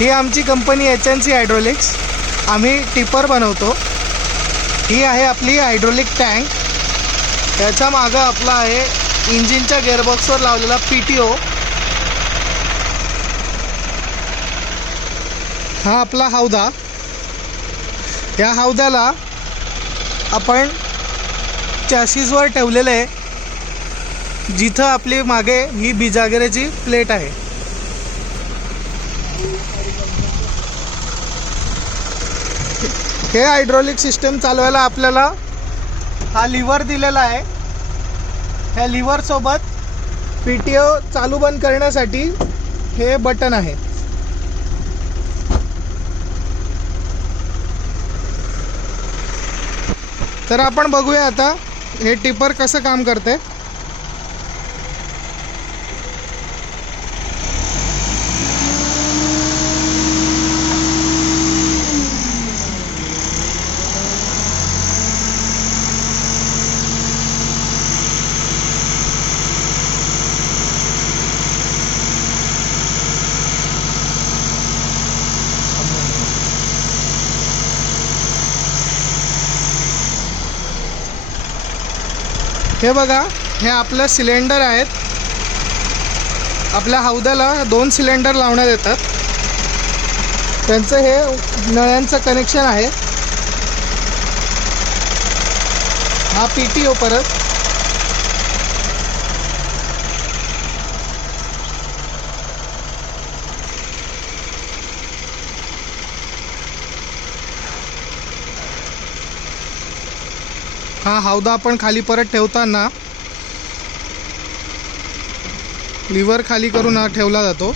ही आमची company HNC hydraulics. आम्ही tipper बनवतो. ही आहे आपली हायड्रोलिक टँक. त्याच्या मागं आपला आहे इंजिनच्या गेअरबॉक्सवर लावलेला PTO. हा आपला हौदा. या हौद्याला आपण चॅसिसवर ठेवलेलं आहे, जिथं आपली मागे ही बिजागरेची प्लेट आहे. हे हायड्रोलिक सिस्टम चालवायला आपल्याला हा लिव्हर दिलेला आहे. ह्या लिव्हर सोबत PTO चालू बंद करण्यासाठी हे बटन आहे. तर आपण बघूया आता हे टिपर कसं काम करते. हे बघा, हे आपलं सिलेंडर आहेत. आपल्या हौद्याला 2 सिलेंडर लावण्यात येतात. त्यांचं हे नळ्यांचं कनेक्शन आहे. हा PTO परत. हा हौदा आपण खाली परत ठेवताना लिव्हर खाली करून हा ठेवला जातो.